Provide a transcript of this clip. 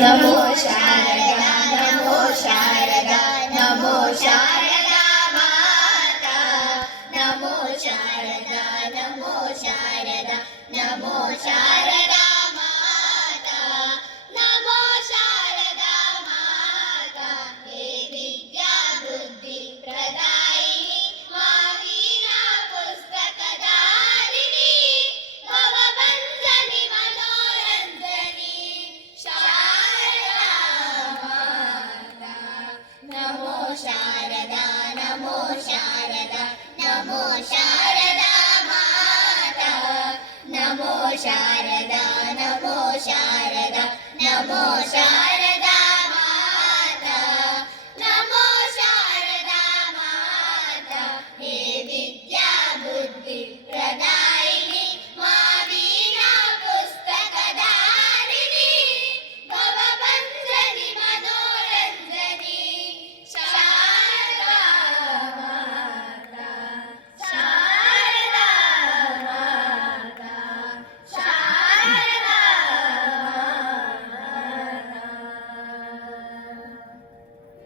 ನಮೋ ಶಾರದಾ ನಮೋ ಶಾರದಾ ನಮೋ ಶಾರದಾ ಮಾತಾ ನಮೋ ಶಾರದಾ ನಮೋ ಶಾರದಾ ನಮೋ ಶಾರದಾ ಮಾತಾ ನಮೋ ಶಾರದಾ ಮಾತಾ ಹೇ ವಿದ್ಯಾ ಬುದ್ಧಿ ಪ್ರದಾಯಿನಿ ಮಾವೀನಾ ಪುಸ್ತಕಧಾರಿಣಿ ಭವಬಂಧನಿ ಮನೋರಂಜನಿ ಶಾರದಾ ಮಾತಾ ನಮೋ ಶಾರದಾ ನಮೋ ಶಾರದಾ ನಮೋ ಶಾರದಾ ಮಾತಾ ನಮೋ ಶಾರದಾ